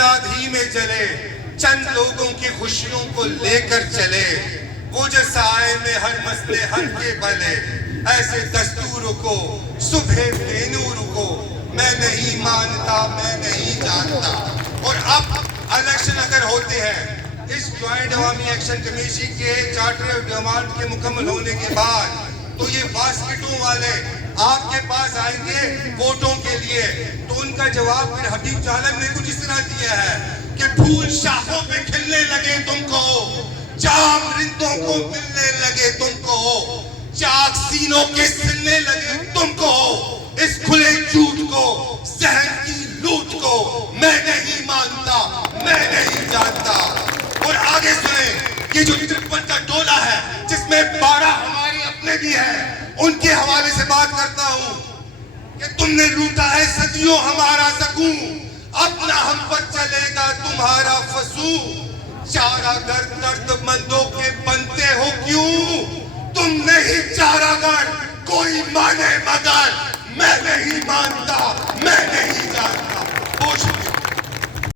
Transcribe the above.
اولاد ہی میں جلے، چند لوگوں کی خوشیوں کو لے کر چلے، وہ جو سائے میں ہر مسئلے حل کے بلے، ایسے دستور کو صبح بے نور کو میں نہیں مانتا، میں نہیں جانتا۔ اور اب الیکشن اگر ہوتے ہیں، اس جوائنٹ عوامی ایکشن کمیٹی کے چارٹر آف ڈیمانڈ کے مکمل ہونے کے بعد تو یہ باسکٹوں والے آپ کے پاس آئیں گے ووٹوں کے لیے، تو ان کا جواب پھر حبیب چالک نے کچھ اس طرح دیا ہے کہ پھول شاخوں پہ کھلنے لگے تم کو، جام رندوں کو ملنے لگے تم کو، چاک سینوں کے سلنے لگے تم کو، اس کھلے جھوٹ کو، ذہن کی لوٹ کو میں نہیں مانتا، میں نہیں جانتا۔ اور آگے سنیں، یہ جو 53 کا ٹولہ ہے جس میں 12 ہمارے اپنے بھی ہیں، ان کے حوالے سے بات کرتا ہوں کہ تم نے لوٹا ہے صدیوں ہمارا سکون، اپنا ہم پر چلے گا تمہارا فسو، چارہ گر درد مندوں کے بنتے ہو کیوں، تم نہیں چارہ گر کوئی مانے مگر میں نہیں مانتا، میں نہیں جانتا۔